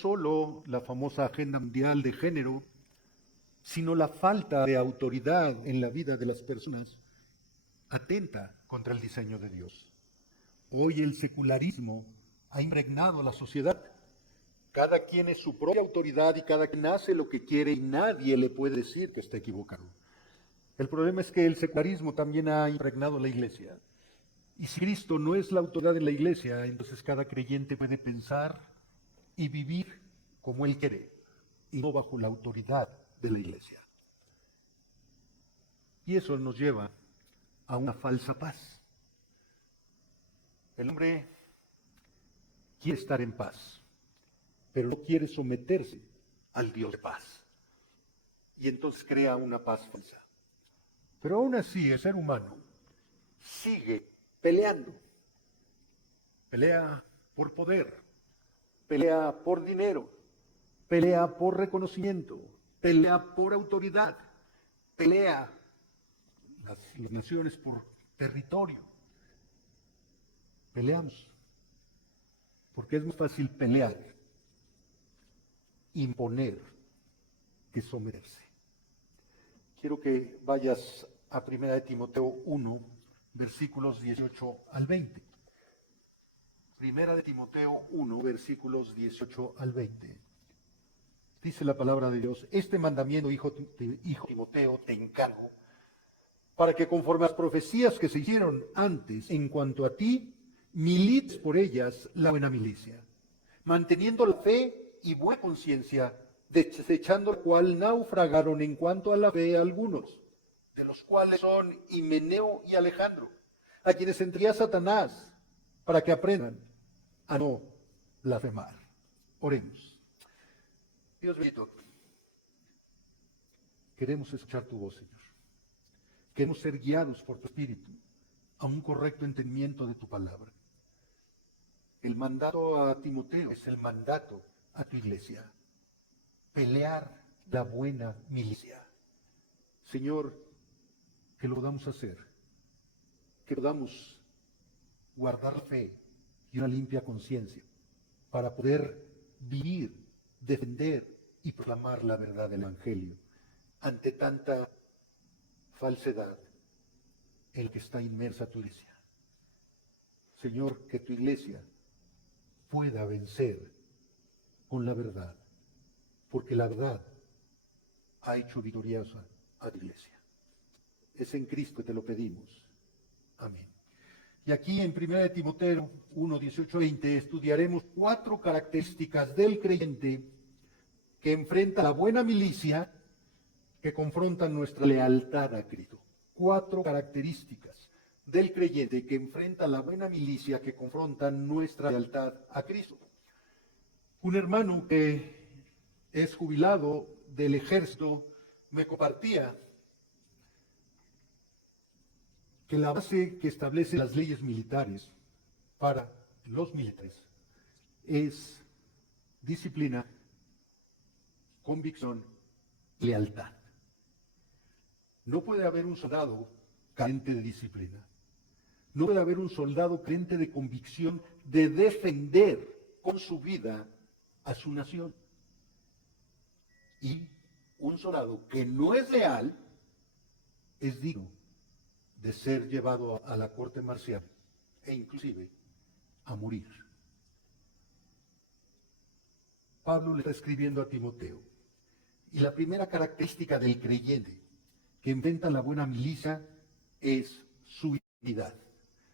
solo la famosa Agenda Mundial de Género, sino la falta de autoridad en la vida de las personas atenta contra el diseño de Dios. Hoy el secularismo ha impregnado la sociedad. Cada quien es su propia autoridad y cada quien hace lo que quiere y nadie le puede decir que está equivocado. El problema es que el secularismo también ha impregnado la iglesia. Y si Cristo no es la autoridad de la iglesia, entonces cada creyente puede pensar y vivir como él quiere y no bajo la autoridad de la iglesia. Y eso nos lleva a una falsa paz. El hombre quiere estar en paz, pero no quiere someterse al Dios de paz. Y entonces crea una paz falsa. Pero aún así el ser humano sigue peleando. Pelea por poder, pelea por dinero, pelea por reconocimiento, pelea por autoridad, pelea las naciones por territorio. Peleamos, porque es muy fácil pelear, imponer, que someterse. Quiero que vayas a 1 Timoteo 1, versículos 18 al 20. 1 Timoteo 1, versículos 18 al 20. Dice la palabra de Dios: este mandamiento, hijo Timoteo, te encargo, para que conforme a las profecías que se hicieron antes en cuanto a ti, milites por ellas la buena milicia, manteniendo la fe y buena conciencia, desechando la cual naufragaron en cuanto a la fe algunos, de los cuales son Himeneo y Alejandro, a quienes entregué a Satanás, para que aprendan a no blasfemar. Oremos. Dios bendito, queremos escuchar tu voz, Señor. Queremos ser guiados por tu Espíritu a un correcto entendimiento de tu palabra. El mandato a Timoteo es el mandato a tu iglesia. Pelear la buena milicia. Señor, que lo podamos hacer, que podamos guardar la fe y una limpia conciencia para poder vivir, defender y proclamar la verdad del Evangelio ante tanta falsedad en la que está inmersa tu iglesia. Señor, que tu iglesia pueda vencer con la verdad, porque la verdad ha hecho victoriosa a tu iglesia. Es en Cristo que te lo pedimos. Amén. Y aquí en 1 Timoteo 1, 18, 20 estudiaremos 4 características del creyente que enfrenta la buena milicia, que confrontan nuestra lealtad a Cristo. 4 características del creyente que enfrenta la buena milicia, que confrontan nuestra lealtad a Cristo. Un hermano que es jubilado del ejército me compartía que la base que establece las leyes militares para los militares es disciplina, convicción, lealtad. No puede haber un soldado carente de disciplina. No puede haber un soldado carente de convicción de defender con su vida a su nación. Y un soldado que no es leal es digno de ser llevado a la corte marcial e inclusive a morir. Pablo le está escribiendo a Timoteo. Y la primera característica del creyente que enfrenta la buena milicia es su identidad.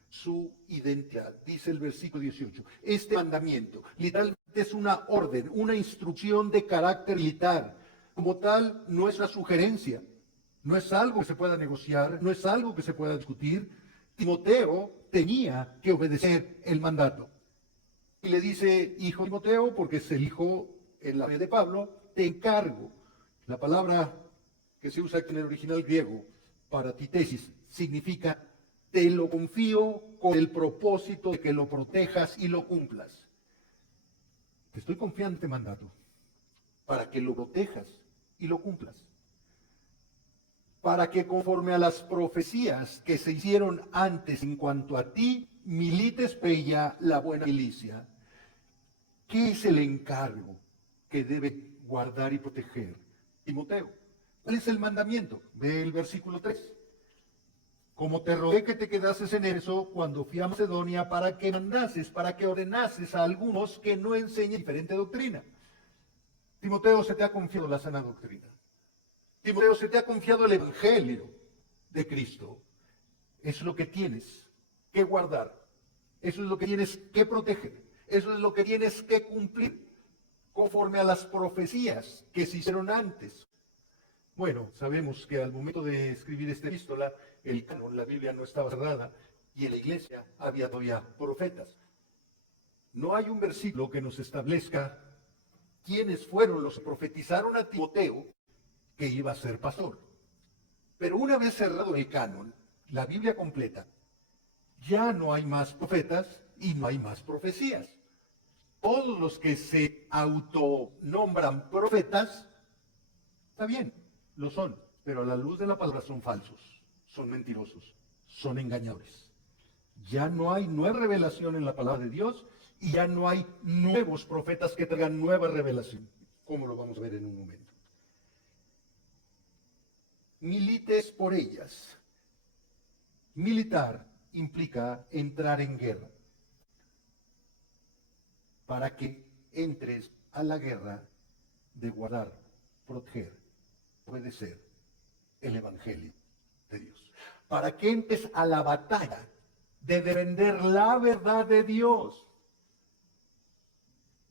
Su identidad. Dice el versículo 18. Este mandamiento literalmente es una orden, una instrucción de carácter militar. Como tal, no es una sugerencia. No es algo que se pueda negociar, no es algo que se pueda discutir. Timoteo tenía que obedecer el mandato. Y le dice, hijo Timoteo, porque es el hijo en la fe de Pablo, te encargo. La palabra que se usa aquí en el original griego para titesis significa te lo confío con el propósito de que lo protejas y lo cumplas. Te estoy confiando en este mandato para que lo protejas y lo cumplas. Para que conforme a las profecías que se hicieron antes en cuanto a ti, milites por ella la buena milicia. ¿Qué es el encargo? que debe guardar y proteger Timoteo. ¿Cuál es el mandamiento? Ve el versículo 3. Como te rogué que te quedases en Éfeso cuando fui a Macedonia para que mandases, para que ordenases a algunos que no enseñen diferente doctrina. Timoteo, se te ha confiado la sana doctrina. Timoteo, se te ha confiado el Evangelio de Cristo. Eso es lo que tienes que guardar. Eso es lo que tienes que proteger. Eso es lo que tienes que cumplir conforme a las profecías que se hicieron antes. Bueno, sabemos que al momento de escribir esta epístola, el canon, la Biblia no estaba cerrada y en la iglesia había todavía profetas. No hay un versículo que nos establezca quiénes fueron los que profetizaron a Timoteo que iba a ser pastor. Pero una vez cerrado el canon, la Biblia completa, ya no hay más profetas y no hay más profecías. Todos los que se autonombran profetas, está bien, lo son, pero a la luz de la palabra son falsos, son mentirosos, son engañadores. Ya no hay nueva revelación en la palabra de Dios y ya no hay nuevos profetas que traigan nueva revelación, como lo vamos a ver en un momento. Milites por ellas. Militar implica entrar en guerra. Para que entres a la guerra de guardar, proteger, puede ser el Evangelio de Dios. Para que entres a la batalla de defender la verdad de Dios.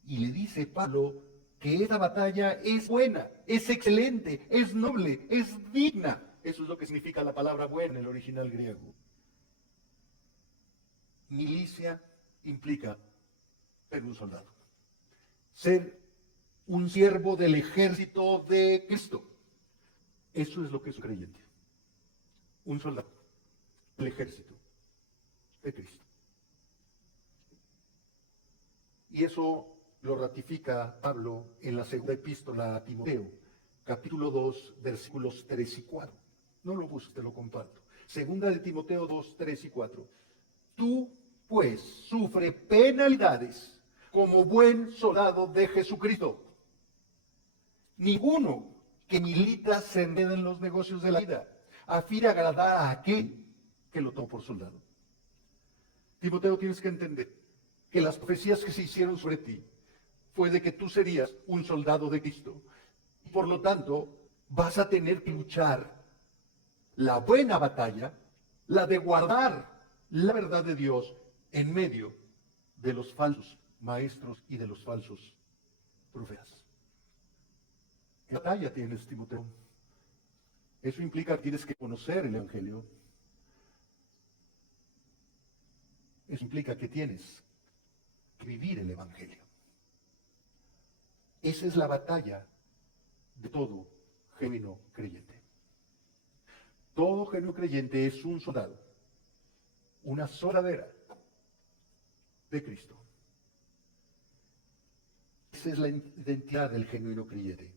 Y le dice Pablo que esa batalla es buena, es excelente, es noble, es digna. Eso es lo que significa la palabra buena en el original griego. Milicia implica ser un soldado, ser un siervo del ejército de Cristo. Eso es lo que es un creyente, un soldado del ejército de Cristo. Y eso lo ratifica Pablo en la segunda epístola a Timoteo, capítulo 2, versículos 3 y 4. No lo busques, te lo comparto. Segunda de Timoteo 2, 3 y 4. Tú, pues, sufre penalidades como buen soldado de Jesucristo. Ninguno que milita se enreda en los negocios de la vida, a fin de agradar a aquel que lo tomó por soldado. Timoteo, tienes que entender que las profecías que se hicieron sobre ti fue de que tú serías un soldado de Cristo. Y por lo tanto, vas a tener que luchar la buena batalla, la de guardar la verdad de Dios en medio de los falsos maestros y de los falsos profetas. ¿Qué batalla tienes, Timoteo? Eso implica que tienes que conocer el Evangelio. Eso implica que tienes que vivir el Evangelio. Esa es la batalla de todo genuino creyente. Todo genuino creyente es un soldado, una soldadera de Cristo. Esa es la identidad del genuino creyente.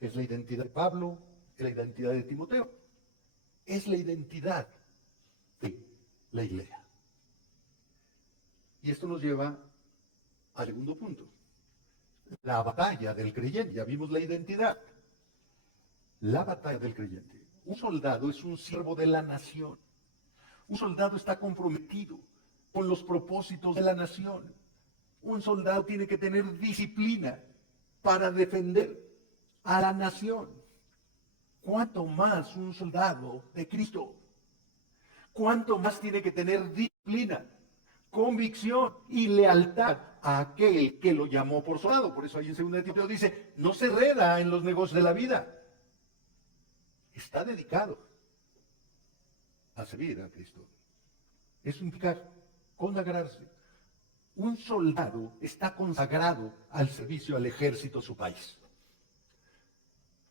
Es la identidad de Pablo, es la identidad de Timoteo, es la identidad de la iglesia. Y esto nos lleva al segundo punto. La batalla del creyente. Ya vimos la identidad. La batalla del creyente. Un soldado es un siervo de la nación. Un soldado está comprometido con los propósitos de la nación. Un soldado tiene que tener disciplina para defender a la nación. ¿Cuánto más un soldado de Cristo? ¿Cuánto más tiene que tener disciplina, convicción y lealtad a aquel que lo llamó por soldado? Por eso ahí en 2 Timoteo dice, no se enreda en los negocios de la vida. Está dedicado a servir a Cristo. Eso implica consagrarse. Un soldado está consagrado al servicio al ejército de su país.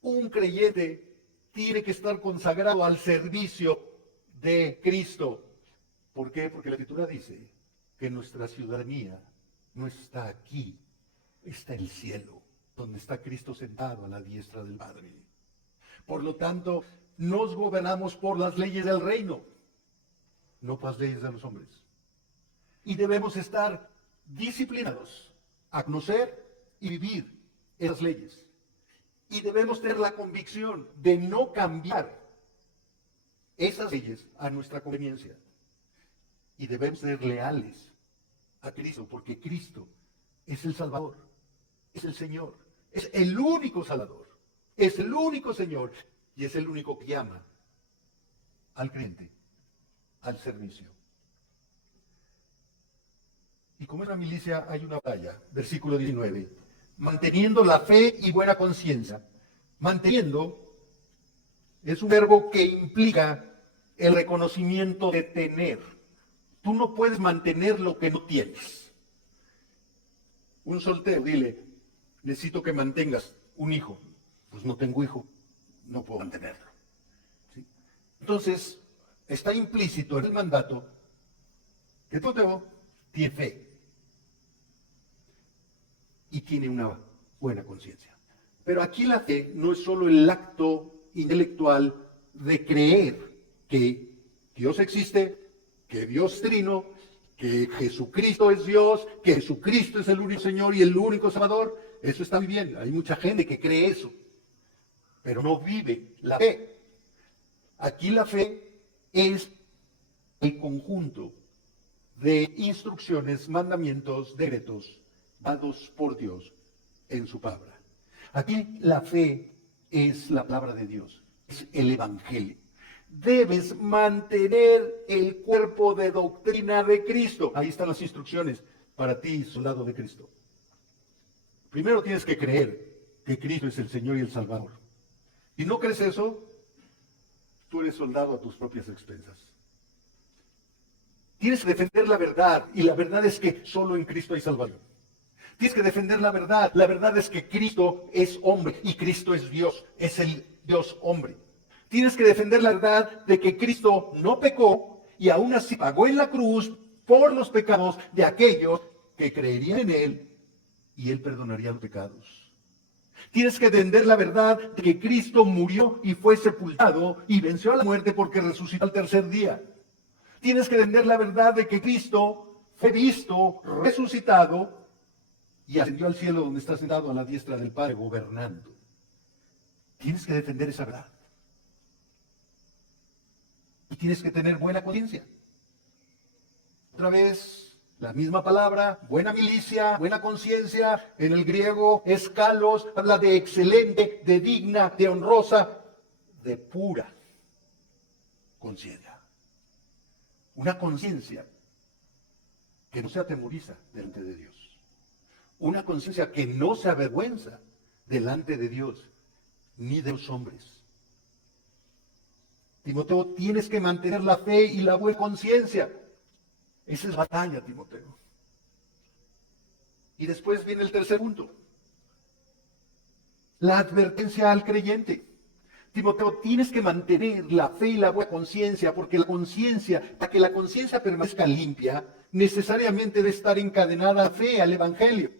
Un creyente tiene que estar consagrado al servicio de Cristo. ¿Por qué? Porque la Escritura dice que nuestra ciudadanía no está aquí, está en el cielo, donde está Cristo sentado a la diestra del Padre. Por lo tanto, nos gobernamos por las leyes del reino, no por las leyes de los hombres. Y debemos estar disciplinados a conocer y vivir esas leyes. Y debemos tener la convicción de no cambiar esas leyes a nuestra conveniencia. Y debemos ser leales a Cristo, porque Cristo es el Salvador, es el Señor, es el único Salvador, es el único Señor y es el único que llama al creyente al servicio. Y como en la milicia hay una batalla, versículo 19, manteniendo la fe y buena conciencia. Manteniendo es un verbo que implica el reconocimiento de tener. Tú no puedes mantener lo que no tienes. Un soltero, dile, necesito que mantengas un hijo. Pues no tengo hijo, no puedo mantenerlo. ¿Sí? Entonces, está implícito en el mandato que Timoteo tiene fe y tiene una buena conciencia. Pero aquí la fe no es solo el acto intelectual de creer que Dios existe, que Dios es trino, que Jesucristo es Dios, que Jesucristo es el único Señor y el único Salvador. Eso está muy bien, hay mucha gente que cree eso, pero no vive la fe. Aquí la fe es el conjunto de instrucciones, mandamientos, decretos dados por Dios en su palabra. Aquí la fe es la palabra de Dios, es el Evangelio. Debes mantener el cuerpo de doctrina de Cristo. Ahí están las instrucciones para ti, soldado de Cristo. Primero tienes que creer que Cristo es el Señor y el Salvador. ¿Y no crees eso? Tú eres soldado a tus propias expensas. Tienes que defender la verdad, y la verdad es que solo en Cristo hay salvación. Tienes que defender la verdad es que Cristo es hombre y Cristo es Dios, es el Dios hombre. Tienes que defender la verdad de que Cristo no pecó y aún así pagó en la cruz por los pecados de aquellos que creerían en Él y Él perdonaría los pecados. Tienes que defender la verdad de que Cristo murió y fue sepultado y venció a la muerte porque resucitó al tercer día. Tienes que defender la verdad de que Cristo fue visto, resucitado y ascendió al cielo donde está sentado a la diestra del Padre gobernando. Tienes que defender esa verdad. Y tienes que tener buena conciencia. Otra vez, la misma palabra, buena milicia, buena conciencia, en el griego es kalos, habla de excelente, de digna, de honrosa, de pura conciencia. Una conciencia que no se atemoriza delante de Dios. Una conciencia que no se avergüenza delante de Dios ni de los hombres. Timoteo, tienes que mantener la fe y la buena conciencia. Esa es batalla, Timoteo. Y después viene el tercer punto. La advertencia al creyente. Timoteo, tienes que mantener la fe y la buena conciencia, porque la conciencia, para que la conciencia permanezca limpia, necesariamente debe estar encadenada a la fe, al Evangelio.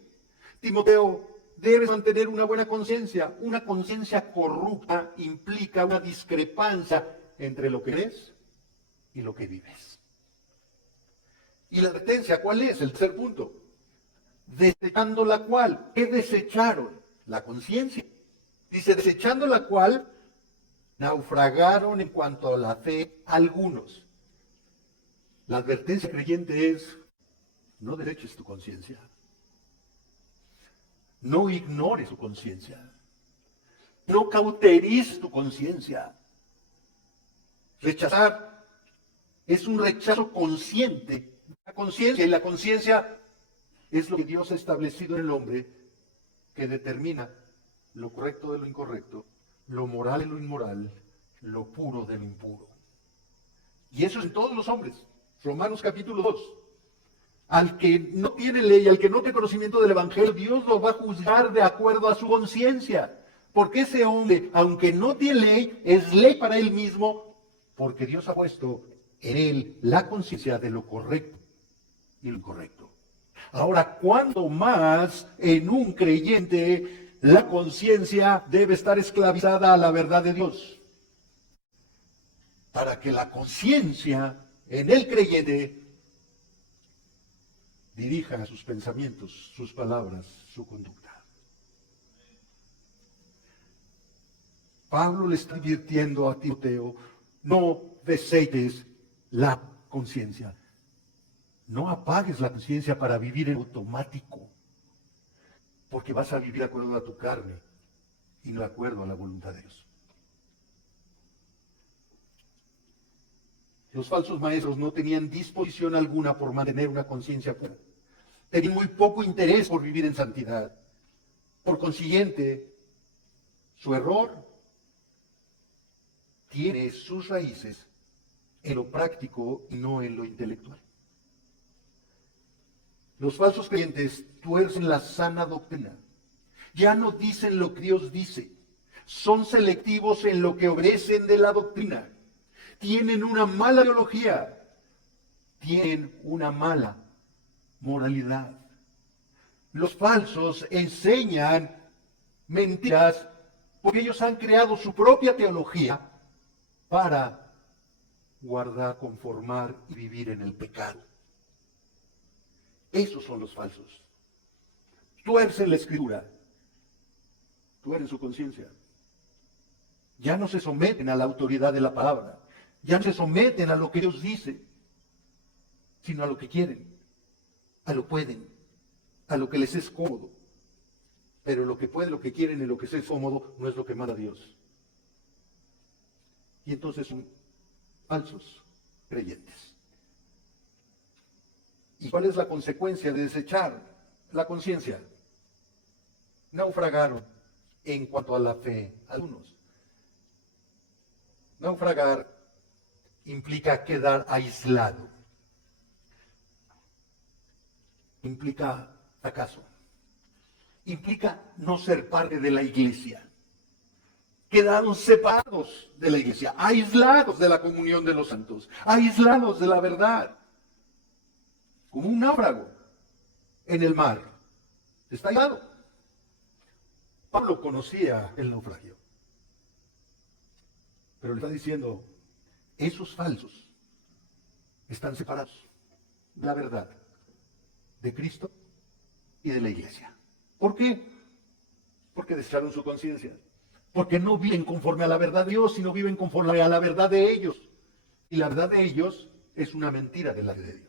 Timoteo, debes mantener una buena conciencia. Una conciencia corrupta implica una discrepancia entre lo que crees y lo que vives. ¿Y la advertencia cuál es? El tercer punto. Desechando la cual, ¿qué desecharon? La conciencia. Dice, desechando la cual, naufragaron en cuanto a la fe algunos. La advertencia creyente es, no deseches tu conciencia. No ignores tu conciencia. No cauterices tu conciencia. Rechazar es un rechazo consciente. La conciencia, y la conciencia es lo que Dios ha establecido en el hombre, que determina lo correcto de lo incorrecto, lo moral de lo inmoral, lo puro de lo impuro. Y eso es en todos los hombres. Romanos capítulo 2. Al que no tiene ley, al que no tiene conocimiento del Evangelio, Dios lo va a juzgar de acuerdo a su conciencia. Porque ese hombre, aunque no tiene ley, es ley para él mismo, porque Dios ha puesto en él la conciencia de lo correcto y lo incorrecto. Ahora, ¿cuándo más en un creyente la conciencia debe estar esclavizada a la verdad de Dios? Para que la conciencia en el creyente dirija sus pensamientos, sus palabras, su conducta. Pablo le está advirtiendo a Timoteo, no desechtes la conciencia. No apagues la conciencia para vivir en automático, porque vas a vivir de acuerdo a tu carne y no de acuerdo a la voluntad de Dios. Los falsos maestros no tenían disposición alguna por mantener una conciencia pura. Tenían muy poco interés por vivir en santidad. Por consiguiente, su error tiene sus raíces en lo práctico y no en lo intelectual. Los falsos creyentes tuercen la sana doctrina. Ya no dicen lo que Dios dice. Son selectivos en lo que obedecen de la doctrina. Tienen una mala teología. Tienen una mala moralidad. Los falsos enseñan mentiras porque ellos han creado su propia teología para guardar, conformar y vivir en el pecado. Esos son los falsos. Tuercen la escritura, tuercen su conciencia. Ya no se someten a la autoridad de la palabra, ya no se someten a lo que Dios dice, sino a lo que quieren, a lo pueden, a lo que les es cómodo. Pero lo que pueden, lo que quieren y lo que les es cómodo no es lo que manda Dios. Y entonces son falsos creyentes. ¿Y cuál es la consecuencia de desechar la conciencia? Naufragaron en cuanto a la fe algunos. Naufragar implica quedar aislado. Implica fracaso. Implica no ser parte de la iglesia. Quedaron separados de la iglesia, aislados de la comunión de los santos, aislados de la verdad. Como un náufrago en el mar. Está aislado. Pablo conocía el naufragio. Pero le está diciendo, esos falsos están separados de la verdad, de Cristo y de la iglesia. ¿Por qué? Porque desecharon su conciencia. Porque no viven conforme a la verdad de Dios, sino viven conforme a la verdad de ellos. Y la verdad de ellos es una mentira de la de Dios.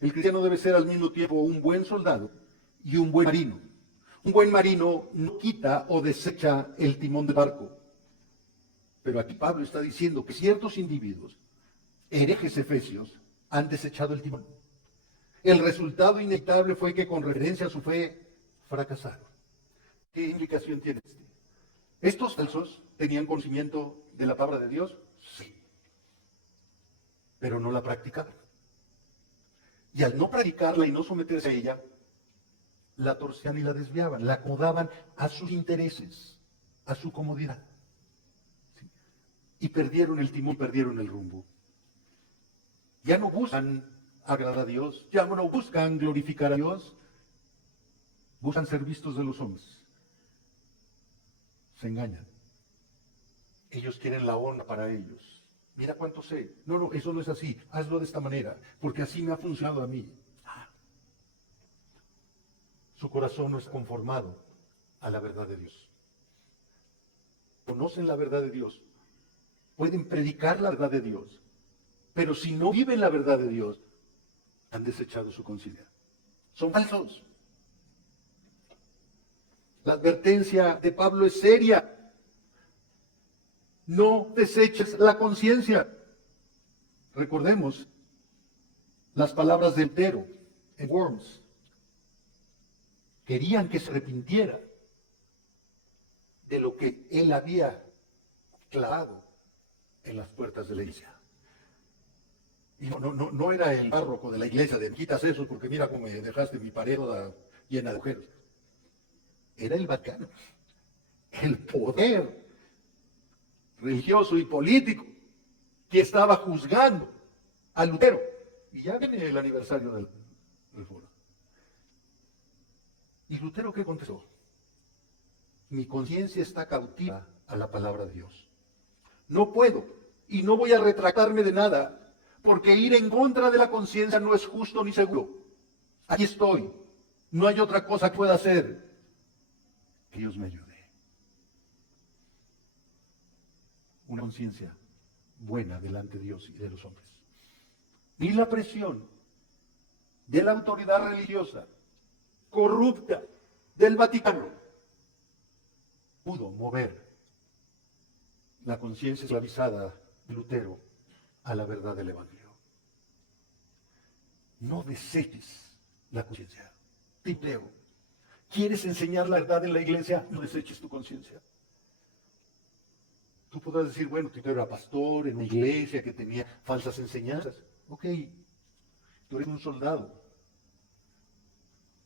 El cristiano debe ser al mismo tiempo un buen soldado y un buen marino. Un buen marino no quita o desecha el timón del barco. Pero aquí Pablo está diciendo que ciertos individuos, herejes efesios, han desechado el timón. El resultado inevitable fue que con referencia a su fe fracasaron. ¿Qué implicación tiene esto? ¿Estos falsos tenían conocimiento de la palabra de Dios? Sí. Pero no la practicaban. Y al no practicarla y no someterse a ella, la torcían y la desviaban, la acomodaban a sus intereses, a su comodidad. ¿Sí? Y perdieron el timón, perdieron el rumbo. Ya no buscan agradar a Dios, ya no buscan glorificar a Dios, buscan ser vistos de los hombres. Se engañan. Ellos quieren la honra para ellos. Mira cuánto sé. No, no, eso no es así. Hazlo de esta manera, porque así me ha funcionado a mí. Su corazón no es conformado a la verdad de Dios. Conocen la verdad de Dios. Pueden predicar la verdad de Dios. Pero si no viven la verdad de Dios, han desechado su conciencia. Son falsos. La advertencia de Pablo es seria. No deseches la conciencia. Recordemos las palabras de Lutero en Worms. Querían que se arrepintiera de lo que él había clavado en las puertas de la iglesia. Y no era el párroco de la iglesia de quitas eso porque mira cómo me dejaste mi pared toda llena de agujeros. Era el Vaticano, el poder religioso y político que estaba juzgando a Lutero. Y ya viene el aniversario del foro. ¿Y Lutero qué contestó? Mi conciencia está cautiva a la palabra de Dios. No puedo y no voy a retractarme de nada, porque ir en contra de la conciencia no es justo ni seguro. Aquí estoy. No hay otra cosa que pueda hacer. Que Dios me ayude. Una conciencia buena delante de Dios y de los hombres. Ni la presión de la autoridad religiosa corrupta del Vaticano pudo mover la conciencia esclavizada de Lutero a la verdad del Evangelio. No deseches la conciencia. Timoteo, ¿quieres enseñar la verdad en la iglesia? No deseches tu conciencia. Tú podrás decir, bueno, Timoteo era pastor en una iglesia que tenía falsas enseñanzas. Ok, tú eres un soldado,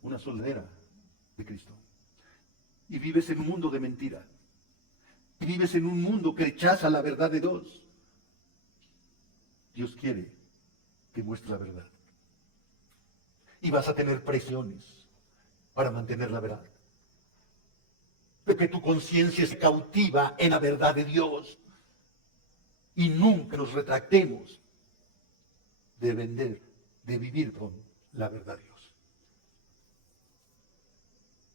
una soldadera de Cristo. Y vives en un mundo de mentira. Y vives en un mundo que rechaza la verdad de Dios. Dios quiere que muestres la verdad. Y vas a tener presiones para mantener la verdad. De que tu conciencia se cautiva en la verdad de Dios. Y nunca nos retractemos de vivir con la verdad de Dios.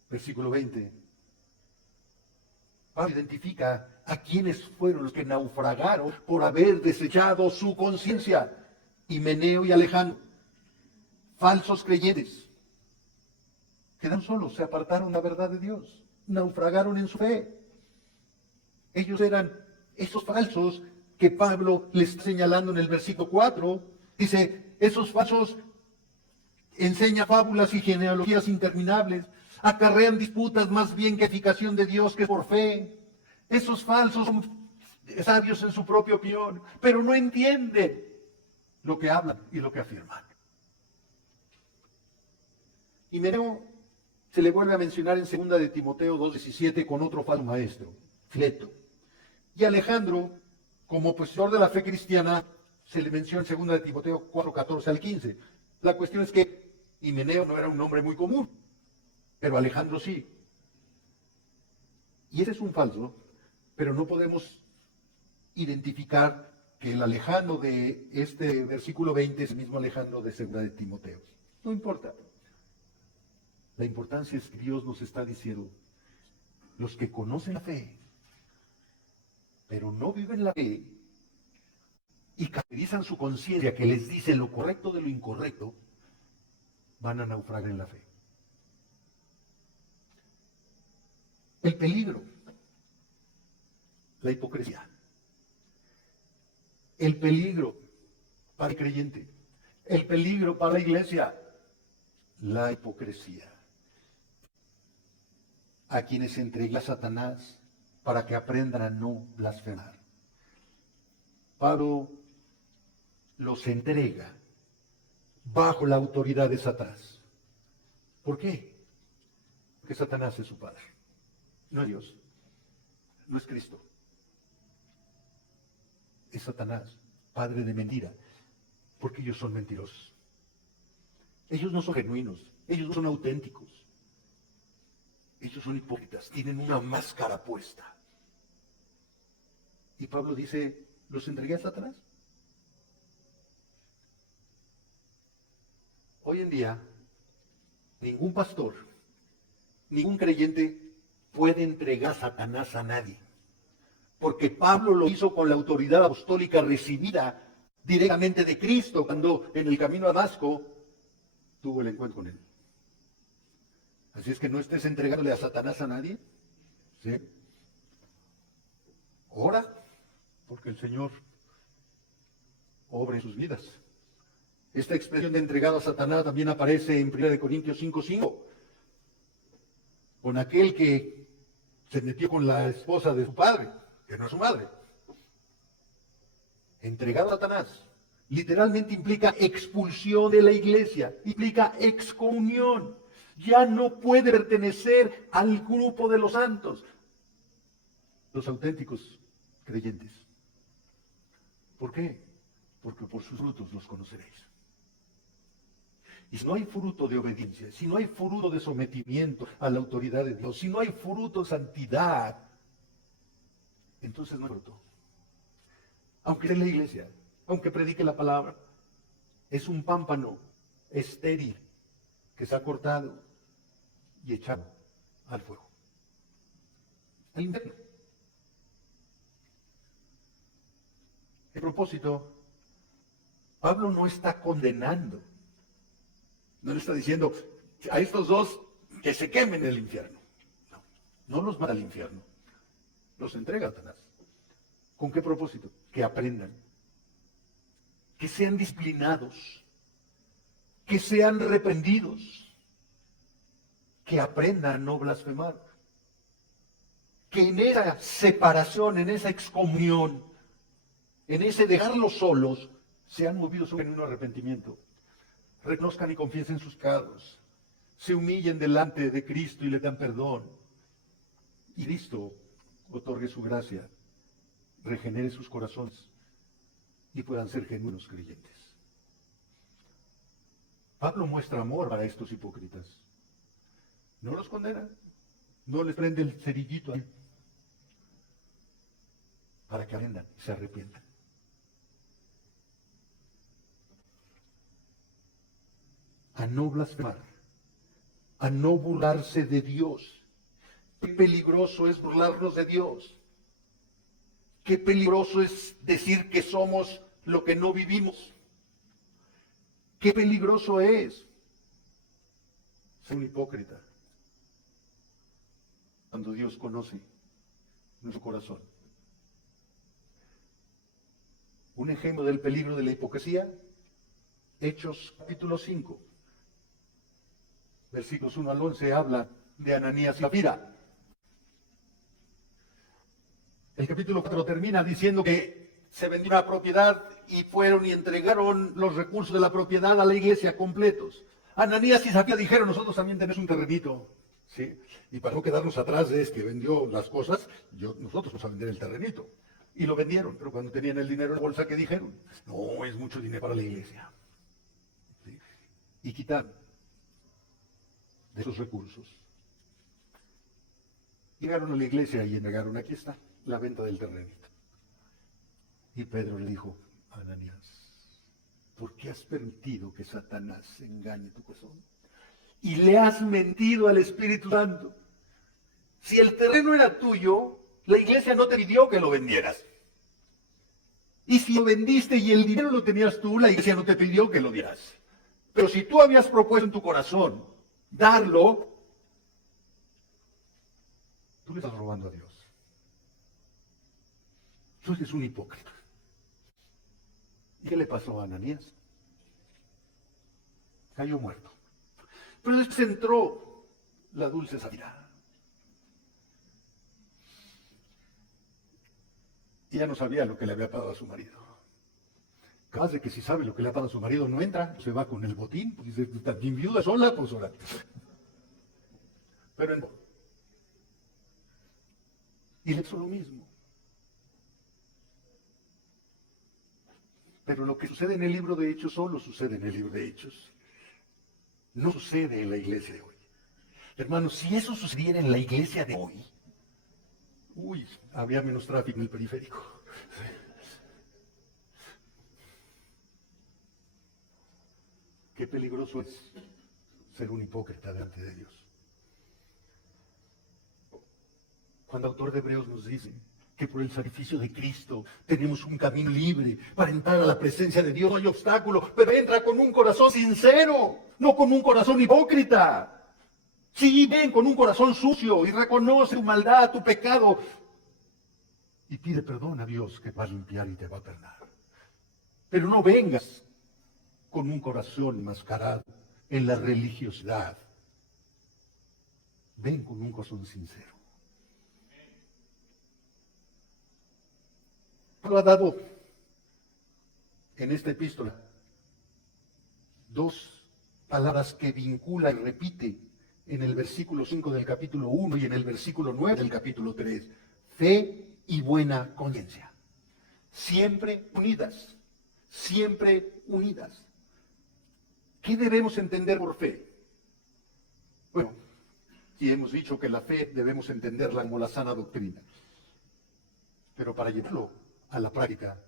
Versículo 20. Pablo identifica a quienes fueron los que naufragaron por haber desechado su conciencia. Himeneo y Alejandro, falsos creyentes, quedaron solos, se apartaron de la verdad de Dios, naufragaron en su fe. Ellos eran esos falsos que Pablo les está señalando en el versículo 4. Dice, esos falsos enseñan fábulas y genealogías interminables, acarrean disputas más bien que edificación de Dios que por fe. Esos falsos son sabios en su propia opinión, pero no entienden lo que hablan y lo que afirman. Himeneo se le vuelve a mencionar en 2 de Timoteo 2:17 con otro falso maestro, Fileto. Y Alejandro, como opositor de la fe cristiana, se le menciona en 2 de Timoteo 4:14 al 15. La cuestión es que Himeneo no era un nombre muy común, pero Alejandro sí. Y ese es un falso, pero no podemos identificar que el Alejandro de este versículo 20 es el mismo Alejandro de 2 de Timoteo. No importa. La importancia es que Dios nos está diciendo, los que conocen la fe, pero no viven la fe, y caracterizan su conciencia que les dice lo correcto de lo incorrecto, van a naufragar en la fe. El peligro, la hipocresía. El peligro para el creyente. El peligro para la iglesia, la hipocresía. A quienes entrega Satanás para que aprendan a no blasfemar. Pablo los entrega bajo la autoridad de Satanás. ¿Por qué? Porque Satanás es su padre. No es Dios. No es Cristo. Es Satanás, padre de mentira. Porque ellos son mentirosos. Ellos no son genuinos. Ellos no son auténticos. Ellos son hipócritas. Tienen una máscara puesta. Y Pablo dice, ¿los entregué a Satanás? Hoy en día, ningún pastor, ningún creyente puede entregar a Satanás a nadie. Porque Pablo lo hizo con la autoridad apostólica recibida directamente de Cristo cuando en el camino a Damasco tuvo el encuentro con él. Así es que no estés entregándole a Satanás a nadie. ¿Sí? Ora, porque el Señor obra en sus vidas. Esta expresión de entregado a Satanás también aparece en 1 Corintios 5:5. Con aquel que se metió con la esposa de su padre, que no es su madre. Entregado a Satanás. Literalmente implica expulsión de la iglesia, implica excomunión. Ya no puede pertenecer al grupo de los santos, los auténticos creyentes. ¿Por qué? Porque por sus frutos los conoceréis. Y si no hay fruto de obediencia, si no hay fruto de sometimiento a la autoridad de Dios, si no hay fruto de santidad, entonces no hay fruto. Aunque esté en la iglesia, aunque predique la palabra, es un pámpano estéril que se ha cortado y echado al fuego. al infierno. A propósito, Pablo no está condenando, no le está diciendo a estos dos que se quemen en el infierno. No, no los manda al infierno, los entrega a Satanás. ¿Con qué propósito? Que aprendan, que sean disciplinados, que sean reprendidos, que aprendan a no blasfemar, que en esa separación, en esa excomunión, en ese dejarlos solos, sean movidos a un genuino arrepentimiento, reconozcan y confiesen sus pecados, se humillen delante de Cristo y le dan perdón, y Cristo otorgue su gracia, regenere sus corazones y puedan ser genuinos creyentes. Pablo muestra amor para estos hipócritas. No los condena, no les prende el cerillito ahí, para que aprendan y se arrepientan. A no blasfemar, a no burlarse de Dios. Qué peligroso es burlarnos de Dios. Qué peligroso es decir que somos lo que no vivimos. Qué peligroso es ser un hipócrita cuando Dios conoce nuestro corazón. Un ejemplo del peligro de la hipocresía, Hechos capítulo 5, versículos 1 al 11, habla de Ananías y Zafira. El capítulo 4 termina diciendo que se vendió una propiedad y fueron y entregaron los recursos de la propiedad a la iglesia completos. Ananías y Zafira dijeron, nosotros también tenemos un terrenito, ¿sí? Y para no quedarnos atrás de este que vendió las cosas, nosotros vamos a vender el terrenito. Y lo vendieron, pero cuando tenían el dinero en la bolsa, ¿qué dijeron? No, es mucho dinero para la iglesia. ¿Sí? Y quitaron de esos recursos. Llegaron a la iglesia y entregaron, aquí está, la venta del terrenito. Y Pedro le dijo a Ananías, ¿por qué has permitido que Satanás engañe tu corazón? Y le has mentido al Espíritu Santo. Si el terreno era tuyo, la iglesia no te pidió que lo vendieras. Y si lo vendiste y el dinero lo tenías tú, la iglesia no te pidió que lo dieras. Pero si tú habías propuesto en tu corazón darlo, tú le estás robando a Dios. Tú eres un hipócrita. ¿Y qué le pasó a Ananías? Cayó muerto. Pero después entró la dulce Zafira. Y ya no sabía lo que le había pasado a su marido. Capaz de que si sabe lo que le ha pasado a su marido no entra, se va con el botín, pues dice, también viuda sola, pues ahora. Pero entró. Y le hizo lo mismo. Pero lo que sucede en el libro de Hechos solo sucede en el libro de Hechos. No sucede en la iglesia de hoy. Hermanos, si eso sucediera en la iglesia de hoy, habría menos tráfico en el periférico. Qué peligroso es ser un hipócrita delante de Dios. Cuando el autor de Hebreos nos dice que por el sacrificio de Cristo tenemos un camino libre para entrar a la presencia de Dios, no hay obstáculo, pero entra con un corazón sincero, no con un corazón hipócrita. Sí, ven con un corazón sucio y reconoce tu maldad, tu pecado, y pide perdón a Dios que va a limpiar y te va a perdonar. Pero no vengas con un corazón enmascarado en la religiosidad. Ven con un corazón sincero. Pablo ha dado en esta epístola dos palabras que vincula y repite en el versículo 5 del capítulo 1 y en el versículo 9 del capítulo 3. Fe y buena conciencia. Siempre unidas. Siempre unidas. ¿Qué debemos entender por fe? Bueno, y hemos dicho que la fe debemos entenderla como la sana doctrina. Pero para llevarlo a la práctica,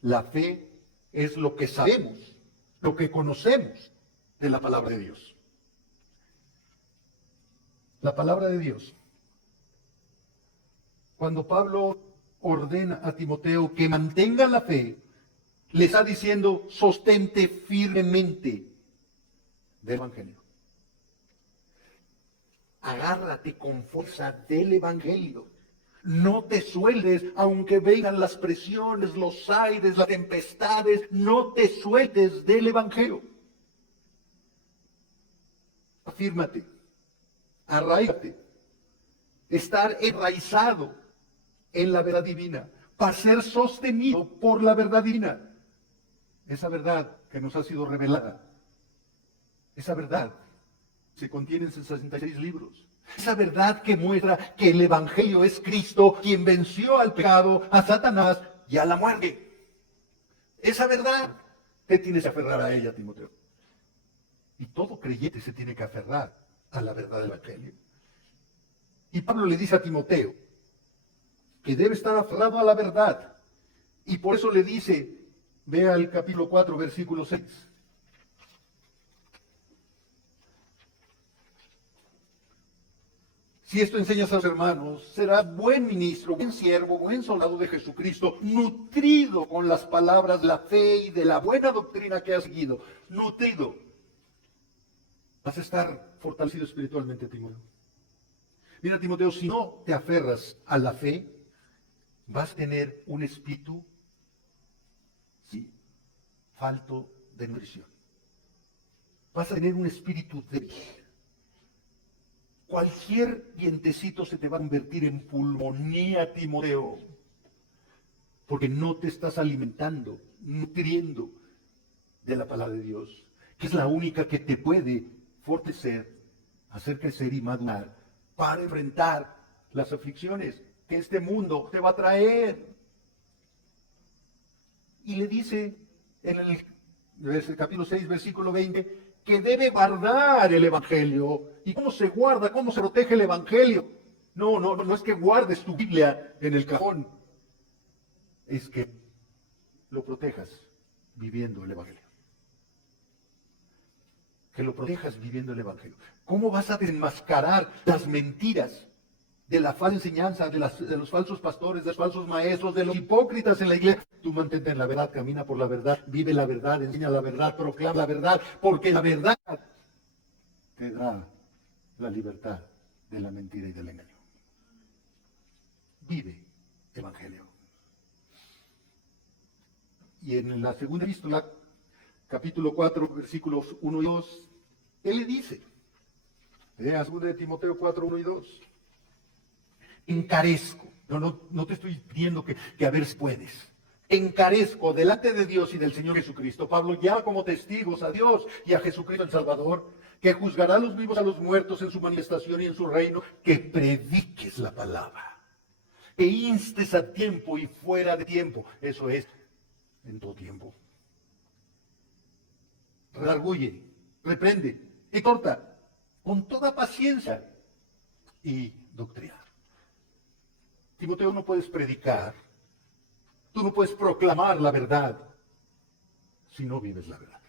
la fe es lo que sabemos, lo que conocemos de la palabra de Dios. La palabra de Dios Cuando Pablo ordena a Timoteo que mantenga la fe, le está diciendo, sostente firmemente del Evangelio. Agárrate con fuerza del Evangelio. No te sueltes, aunque vengan las presiones, los aires, las tempestades, no te sueltes del Evangelio. Afírmate, arraígate, estar enraizado en la verdad divina, para ser sostenido por la verdad divina. Esa verdad que nos ha sido revelada, esa verdad se contiene en 66 libros. Esa verdad que muestra que el Evangelio es Cristo, quien venció al pecado, a Satanás y a la muerte. Esa verdad, te tienes que aferrar a ella, Timoteo. Y todo creyente se tiene que aferrar a la verdad del Evangelio. Y Pablo le dice a Timoteo que debe estar aferrado a la verdad. Y por eso le dice, vea el capítulo 4, versículo 6. Si esto enseñas a los hermanos, serás buen ministro, buen siervo, buen soldado de Jesucristo, nutrido con las palabras de la fe y de la buena doctrina que has seguido. Nutrido. Vas a estar fortalecido espiritualmente, Timoteo. Mira, Timoteo, si no te aferras a la fe, vas a tener un espíritu, sí, falto de nutrición. Vas a tener un espíritu débil. Cualquier vientecito se te va a convertir en pulmonía, Timoteo, porque no te estás alimentando, nutriendo de la palabra de Dios, que es la única que te puede fortalecer, hacer crecer y madurar para enfrentar las aflicciones que este mundo te va a traer. Y le dice en el capítulo 6, versículo 20, que debe guardar el Evangelio. ¿Y cómo se guarda? ¿Cómo se protege el Evangelio? No es que guardes tu Biblia en el cajón. Es que lo protejas viviendo el Evangelio. Que lo protejas viviendo el Evangelio. ¿Cómo vas a desenmascarar las mentiras de la falsa enseñanza, de los falsos pastores, de los falsos maestros, de los hipócritas en la iglesia? Tú mantente en la verdad, camina por la verdad, vive la verdad, enseña la verdad, proclama la verdad, porque la verdad te da la libertad de la mentira y del engaño. Vive el Evangelio. Y en la segunda epístola, capítulo 4, versículos 1 y 2, él le dice, lea 2 de Timoteo 4, 1 y 2, encarezco, no te estoy pidiendo que a ver si puedes, encarezco delante de Dios y del Señor Jesucristo, Pablo ya como testigos a Dios y a Jesucristo el Salvador, que juzgará a los vivos a los muertos en su manifestación y en su reino, que prediques la palabra, que instes a tiempo y fuera de tiempo, eso es, en todo tiempo. Redarguye, reprende, exhorta con toda paciencia y doctrina. Timoteo, no puedes predicar, tú no puedes proclamar la verdad si no vives la verdad.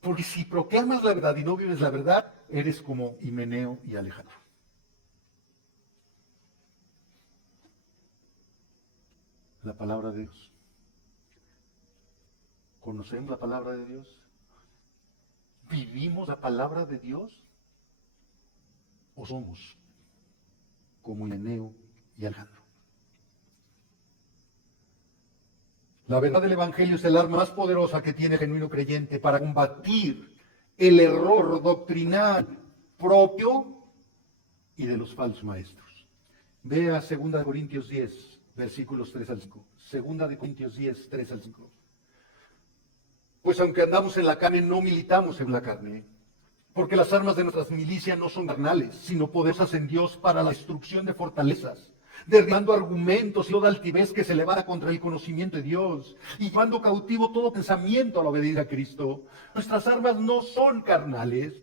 Porque si proclamas la verdad y no vives la verdad, eres como Himeneo y Alejandro. La palabra de Dios. ¿Conocemos la palabra de Dios? ¿Vivimos la palabra de Dios? ¿O somos como Himeneo y Alejandro? La verdad del Evangelio es el arma más poderosa que tiene el genuino creyente para combatir el error doctrinal propio y de los falsos maestros. Vea 2 Corintios 10, versículos 3 al 5. 2 Corintios 10, 3 al 5. Pues aunque andamos en la carne, no militamos en la carne, porque las armas de nuestras milicias no son carnales, sino poderosas en Dios para la destrucción de fortalezas, derribando argumentos y toda altivez que se levanta contra el conocimiento de Dios, y llevando cautivo todo pensamiento a la obediencia a Cristo. Nuestras armas no son carnales,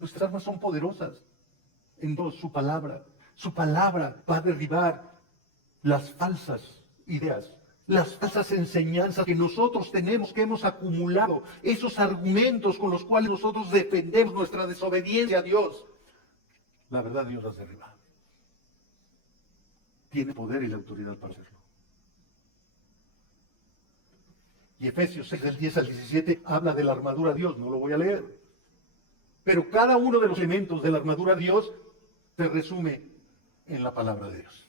nuestras armas son poderosas en Dios, su palabra. Su palabra va a derribar las falsas ideas, las falsas enseñanzas que nosotros tenemos, que hemos acumulado, esos argumentos con los cuales nosotros defendemos nuestra desobediencia a Dios. La verdad Dios las derriba. tiene poder y la autoridad para hacerlo. Y Efesios 6, del 10 al 17, habla de la armadura de Dios, no lo voy a leer. Pero cada uno de los elementos de la armadura de Dios se resume en la palabra de Dios.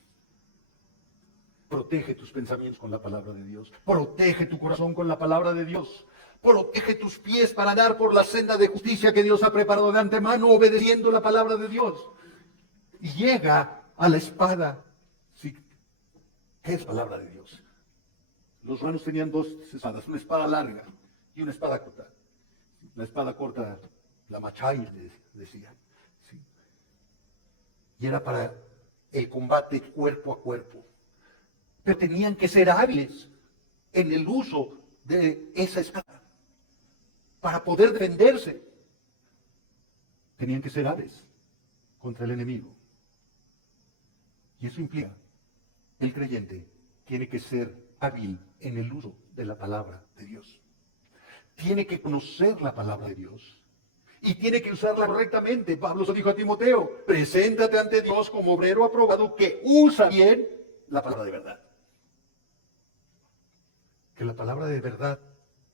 Protege tus pensamientos con la palabra de Dios. Protege tu corazón con la palabra de Dios. Protege tus pies para andar por la senda de justicia que Dios ha preparado de antemano, obedeciendo la palabra de Dios. Y llega a la espada. Sí. ¿Qué es palabra de Dios? Los romanos tenían dos espadas, una espada larga y una espada corta. La espada corta, la machai, decían. ¿Sí? Y era para el combate cuerpo a cuerpo. Pero tenían que ser hábiles en el uso de esa espada para poder defenderse. Tenían que ser hábiles contra el enemigo. Y eso implica que el creyente tiene que ser hábil en el uso de la palabra de Dios. Tiene que conocer la palabra de Dios. Y tiene que usarla correctamente. Pablo se dijo a Timoteo: preséntate ante Dios como obrero aprobado que usa bien la palabra de verdad. Que la palabra de verdad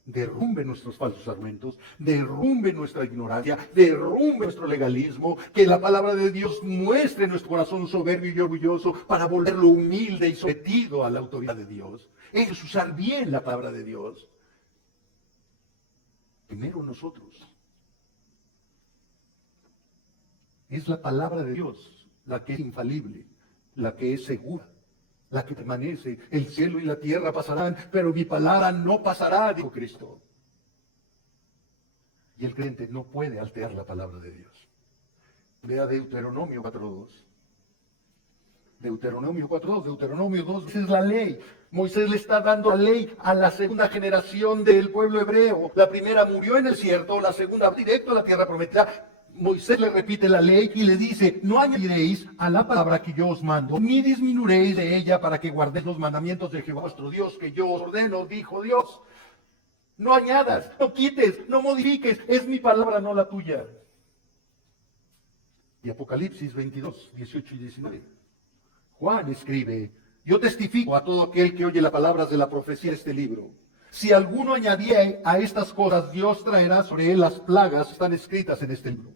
derrumbe nuestros falsos argumentos, derrumbe nuestra ignorancia, derrumbe nuestro legalismo, que la palabra de Dios muestre nuestro corazón soberbio y orgulloso para volverlo humilde y sometido a la autoridad de Dios. Eso es usar bien la palabra de Dios. Primero nosotros. Es la palabra de Dios la que es infalible, la que es segura, la que permanece. El cielo y la tierra pasarán, pero mi palabra no pasará, dijo Cristo. Y el creyente no puede alterar la palabra de Dios. Vea Deuteronomio 4.2. Deuteronomio 4.2, Deuteronomio 2, esa es la ley. Moisés le está dando la ley a la segunda generación del pueblo hebreo. La primera murió en el desierto, la segunda directo a la tierra prometida. Moisés le repite la ley y le dice: no añadiréis a la palabra que yo os mando, ni disminuiréis de ella, para que guardéis los mandamientos de Jehová vuestro Dios, que yo os ordeno, dijo Dios. No añadas, no quites, no modifiques, es mi palabra, no la tuya. Y Apocalipsis 22, 18 y 19. Juan escribe: yo testifico a todo aquel que oye las palabras de la profecía de este libro. Si alguno añadiere a estas cosas, Dios traerá sobre él las plagas que están escritas en este libro.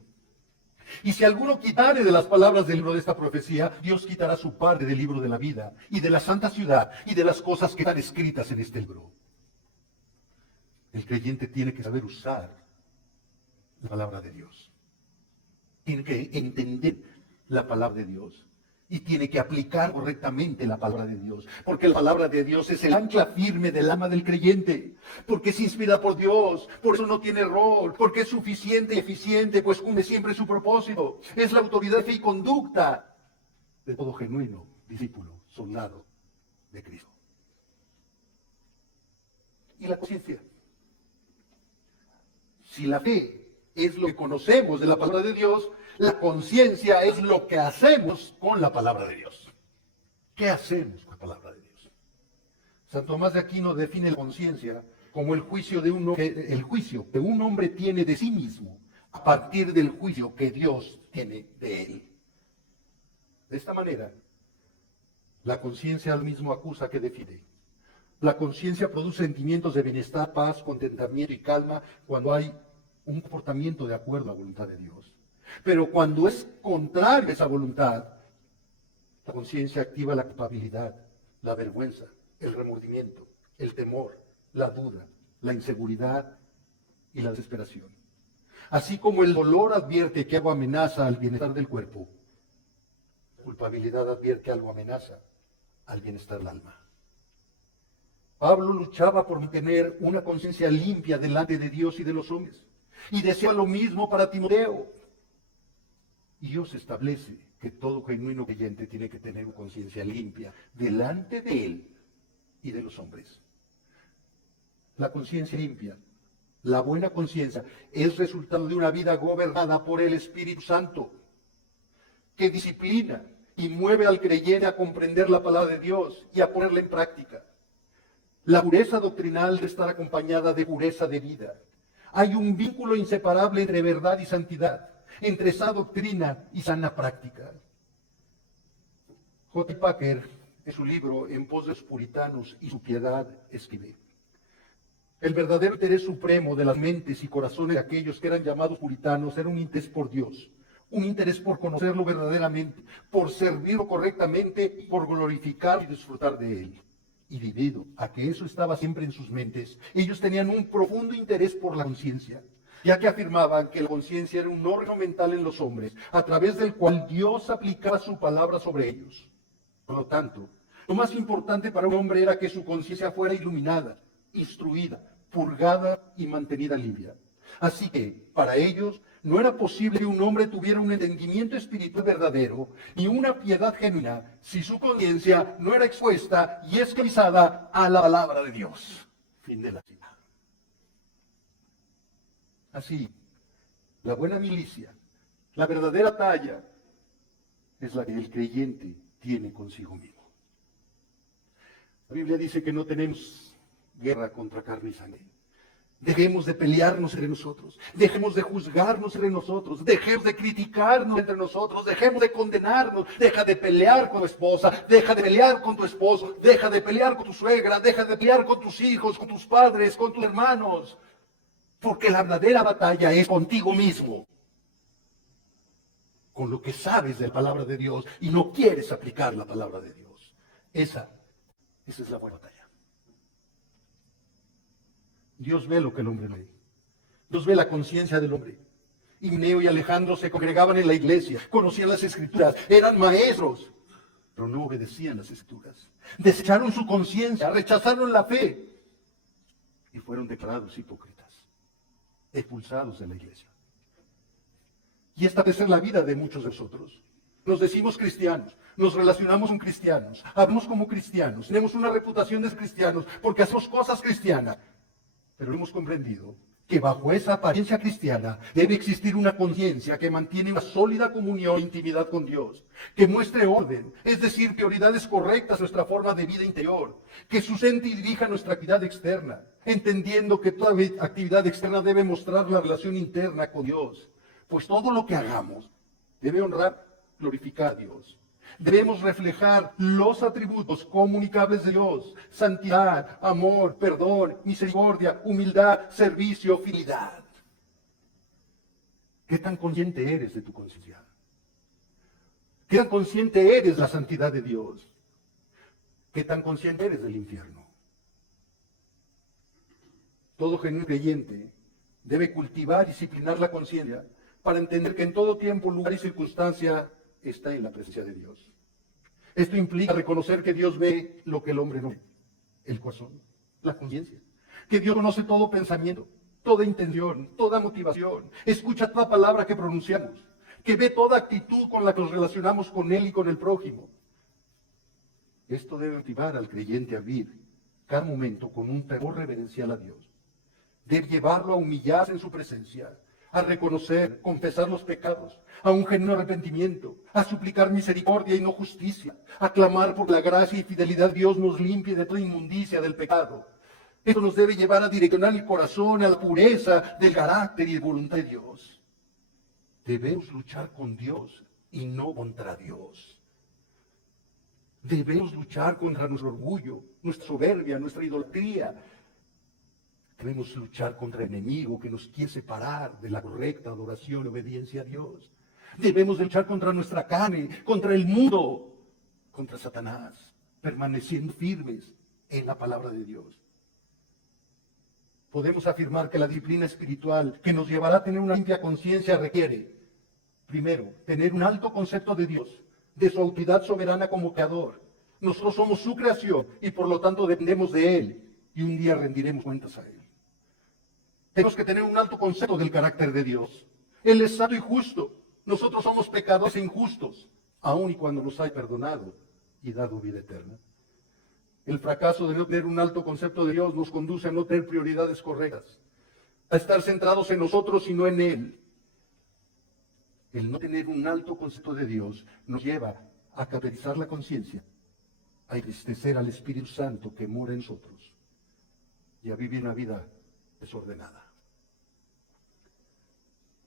Y si alguno quitare de las palabras del libro de esta profecía, Dios quitará su parte del libro de la vida, y de la santa ciudad, y de las cosas que están escritas en este libro. El creyente tiene que saber usar la palabra de Dios. Tiene que entender la palabra de Dios. Y tiene que aplicar correctamente la palabra de Dios. Porque la palabra de Dios es el ancla firme del alma del creyente. Porque es inspirada por Dios. Por eso no tiene error. Porque es suficiente y eficiente, pues cumple siempre su propósito. Es la autoridad de fe y conducta de todo genuino discípulo, soldado de Cristo. Y la conciencia. Si la fe es lo que conocemos de la palabra de Dios, la conciencia es lo que hacemos con la palabra de Dios. ¿Qué hacemos con la palabra de Dios? San Tomás de Aquino define la conciencia como el juicio que un hombre tiene de sí mismo a partir del juicio que Dios tiene de él. De esta manera, la conciencia al mismo acusa que defiende. La conciencia produce sentimientos de bienestar, paz, contentamiento y calma cuando hay un comportamiento de acuerdo a la voluntad de Dios. Pero cuando es contrario a esa voluntad, la conciencia activa la culpabilidad, la vergüenza, el remordimiento, el temor, la duda, la inseguridad y la desesperación. Así como el dolor advierte que algo amenaza al bienestar del cuerpo, la culpabilidad advierte que algo amenaza al bienestar del alma. Pablo luchaba por mantener una conciencia limpia delante de Dios y de los hombres. Y deseaba lo mismo para Timoteo. Y Dios establece que todo genuino creyente tiene que tener una conciencia limpia delante de Él y de los hombres. La conciencia limpia, la buena conciencia, es resultado de una vida gobernada por el Espíritu Santo, que disciplina y mueve al creyente a comprender la palabra de Dios y a ponerla en práctica. La pureza doctrinal debe estar acompañada de pureza de vida. Hay un vínculo inseparable entre verdad y santidad, entre sana doctrina y sana práctica. J. Packer en su libro En pos de los puritanos y su piedad, escribe: el verdadero interés supremo de las mentes y corazones de aquellos que eran llamados puritanos era un interés por Dios, un interés por conocerlo verdaderamente, por servirlo correctamente y por glorificar y disfrutar de él. Y debido a que eso estaba siempre en sus mentes, ellos tenían un profundo interés por la conciencia, ya que afirmaban que la conciencia era un órgano mental en los hombres, a través del cual Dios aplicaba su palabra sobre ellos. Por lo tanto, lo más importante para un hombre era que su conciencia fuera iluminada, instruida, purgada y mantenida limpia. Así que, para ellos, no era posible que un hombre tuviera un entendimiento espiritual verdadero ni una piedad genuina si su conciencia no era expuesta y esclavizada a la palabra de Dios. Fin de la cita. Así, la buena milicia, la verdadera talla, es la que el creyente tiene consigo mismo. La Biblia dice que no tenemos guerra contra carne y sangre. Dejemos de pelearnos entre nosotros, dejemos de juzgarnos entre nosotros, dejemos de criticarnos entre nosotros, dejemos de condenarnos. Deja de pelear con tu esposa, deja de pelear con tu esposo, deja de pelear con tu suegra, deja de pelear con tus hijos, con tus padres, con tus hermanos, porque la verdadera batalla es contigo mismo, con lo que sabes de la palabra de Dios y no quieres aplicar la palabra de Dios. Esa es la buena batalla. Dios ve lo que el hombre ve. Dios ve la conciencia del hombre. Igneo y Alejandro se congregaban en la iglesia, conocían las escrituras, eran maestros, pero no obedecían las escrituras. Desecharon su conciencia, rechazaron la fe y fueron declarados hipócritas, expulsados de la iglesia. Y esta debe ser la vida de muchos de nosotros. Nos decimos cristianos, nos relacionamos con cristianos, hablamos como cristianos, tenemos una reputación de cristianos porque hacemos cosas cristianas. Pero hemos comprendido que bajo esa apariencia cristiana debe existir una conciencia que mantiene una sólida comunión e intimidad con Dios, que muestre orden, es decir, prioridades correctas a nuestra forma de vida interior, que sustente y dirija nuestra actividad externa, entendiendo que toda actividad externa debe mostrar la relación interna con Dios, pues todo lo que hagamos debe honrar, glorificar a Dios. Debemos reflejar los atributos comunicables de Dios: santidad, amor, perdón, misericordia, humildad, servicio, fidelidad. ¿Qué tan consciente eres de tu conciencia? ¿Qué tan consciente eres de la santidad de Dios? ¿Qué tan consciente eres del infierno? Todo genuino creyente debe cultivar y disciplinar la conciencia para entender que en todo tiempo, lugar y circunstancia está en la presencia de Dios. Esto implica reconocer que Dios ve lo que el hombre no ve: el corazón, la conciencia. Que Dios conoce todo pensamiento, toda intención, toda motivación, escucha toda palabra que pronunciamos, que ve toda actitud con la que nos relacionamos con Él y con el prójimo. Esto debe motivar al creyente a vivir cada momento con un temor reverencial a Dios. Debe llevarlo a humillarse en su presencia, a reconocer, confesar los pecados, a un genuino arrepentimiento, a suplicar misericordia y no justicia, a clamar por la gracia y fidelidad de Dios nos limpie de toda inmundicia del pecado. Esto nos debe llevar a direccionar el corazón a la pureza del carácter y de voluntad de Dios. Debemos luchar con Dios y no contra Dios. Debemos luchar contra nuestro orgullo, nuestra soberbia, nuestra idolatría. Debemos luchar contra el enemigo que nos quiere separar de la correcta adoración y obediencia a Dios. Debemos luchar contra nuestra carne, contra el mundo, contra Satanás, permaneciendo firmes en la palabra de Dios. Podemos afirmar que la disciplina espiritual que nos llevará a tener una limpia conciencia requiere, primero, tener un alto concepto de Dios, de su autoridad soberana como creador. Nosotros somos su creación y por lo tanto dependemos de Él y un día rendiremos cuentas a Él. Tenemos que tener un alto concepto del carácter de Dios. Él es santo y justo. Nosotros somos pecadores e injustos, aun y cuando nos haya perdonado y dado vida eterna. El fracaso de no tener un alto concepto de Dios nos conduce a no tener prioridades correctas, a estar centrados en nosotros y no en Él. El no tener un alto concepto de Dios nos lleva a cauterizar la conciencia, a entristecer al Espíritu Santo que mora en nosotros y a vivir una vida desordenada.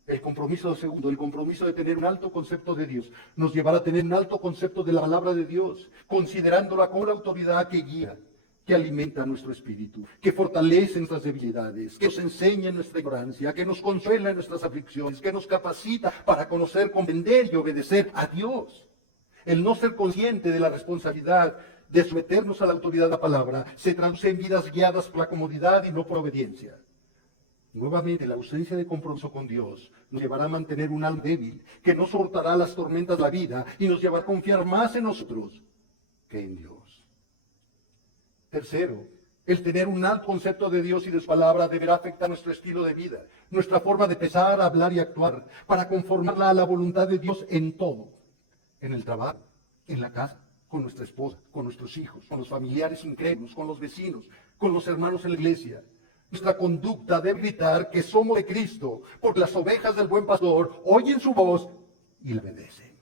El compromiso segundo, el compromiso de tener un alto concepto de Dios, nos llevará a tener un alto concepto de la palabra de Dios, considerándola como la autoridad que guía, que alimenta nuestro espíritu, que fortalece nuestras debilidades, que nos enseña en nuestra ignorancia, que nos consuela en nuestras aflicciones, que nos capacita para conocer, comprender y obedecer a Dios. El no ser consciente de la responsabilidad de someternos a la autoridad de la palabra se traduce en vidas guiadas por la comodidad y no por obediencia. Nuevamente, la ausencia de compromiso con Dios nos llevará a mantener un alma débil, que no soportará las tormentas de la vida y nos llevará a confiar más en nosotros que en Dios. Tercero, el tener un alto concepto de Dios y de su palabra deberá afectar nuestro estilo de vida, nuestra forma de pensar, hablar y actuar, para conformarla a la voluntad de Dios en todo, en el trabajo, en la casa, con nuestra esposa, con nuestros hijos, con los familiares incrédulos, con los vecinos, con los hermanos en la iglesia. Nuestra conducta debe gritar que somos de Cristo, porque las ovejas del buen pastor oyen su voz y le obedecen.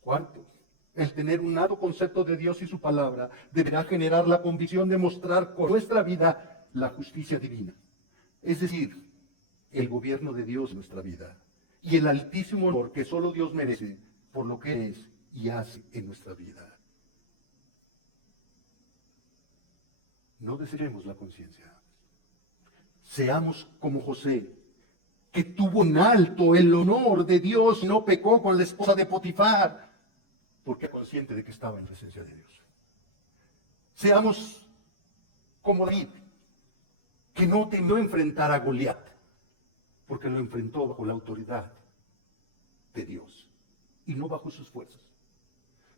Cuarto, el tener un alto concepto de Dios y su palabra deberá generar la convicción de mostrar con nuestra vida la justicia divina. Es decir, el gobierno de Dios en nuestra vida y el altísimo honor que solo Dios merece por lo que es y hace en nuestra vida. No desechemos la conciencia. Seamos como José, que tuvo en alto el honor de Dios y no pecó con la esposa de Potifar, porque era consciente de que estaba en presencia de Dios. Seamos como David, que no temió enfrentar a Goliat, porque lo enfrentó bajo la autoridad de Dios y no bajo sus fuerzas.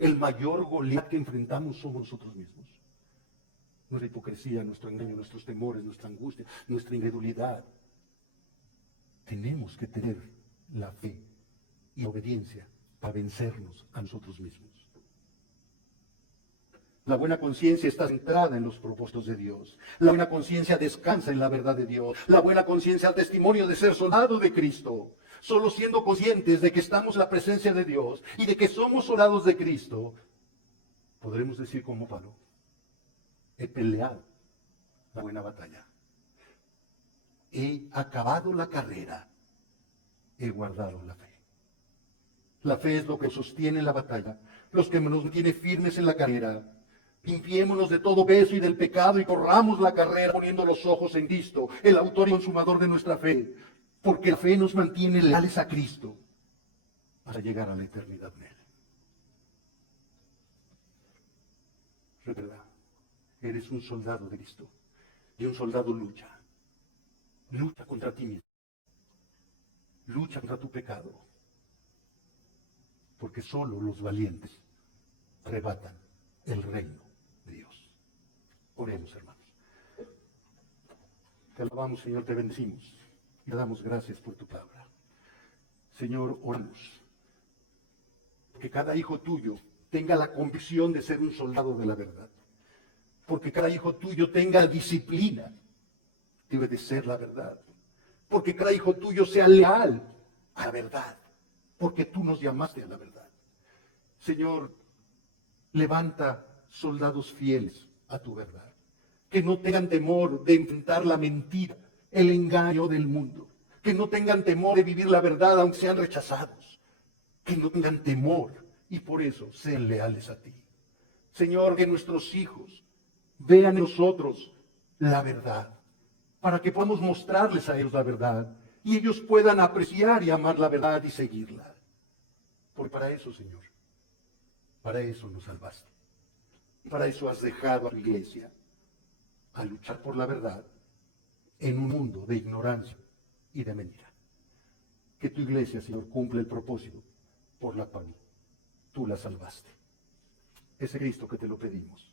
El mayor Goliat que enfrentamos somos nosotros mismos. Nuestra hipocresía, nuestro engaño, nuestros temores, nuestra angustia, nuestra incredulidad. Tenemos que tener la fe y la obediencia para vencernos a nosotros mismos. La buena conciencia está centrada en los propósitos de Dios. La buena conciencia descansa en la verdad de Dios. La buena conciencia al testimonio de ser soldado de Cristo. Solo siendo conscientes de que estamos en la presencia de Dios y de que somos soldados de Cristo, podremos decir como Pablo: he peleado la buena batalla. He acabado la carrera. He guardado la fe. La fe es lo que sostiene la batalla, los que nos mantiene firmes en la carrera. Limpiémonos de todo peso y del pecado y corramos la carrera poniendo los ojos en Cristo, el autor y consumador de nuestra fe, porque la fe nos mantiene leales a Cristo hasta llegar a la eternidad en Él. Recuerda, eres un soldado de Cristo y un soldado lucha. Lucha contra ti mismo. Lucha contra tu pecado. Porque solo los valientes arrebatan el reino de Dios. Oremos, hermanos. Te alabamos, Señor, te bendecimos y te damos gracias por tu palabra. Señor, oramos que cada hijo tuyo tenga la convicción de ser un soldado de la verdad. Porque cada hijo tuyo tenga disciplina de obedecer la verdad. Porque cada hijo tuyo sea leal a la verdad. Porque tú nos llamaste a la verdad. Señor, levanta soldados fieles a tu verdad. Que no tengan temor de enfrentar la mentira, el engaño del mundo. Que no tengan temor de vivir la verdad aunque sean rechazados. Que no tengan temor y por eso sean leales a ti. Señor, que nuestros hijos vean en nosotros la verdad, para que podamos mostrarles a ellos la verdad y ellos puedan apreciar y amar la verdad y seguirla. Porque para eso, Señor, para eso nos salvaste. Para eso has dejado a tu iglesia a luchar por la verdad en un mundo de ignorancia y de mentira. Que tu iglesia, Señor, cumpla el propósito por la cual tú la salvaste. Ese Cristo que te lo pedimos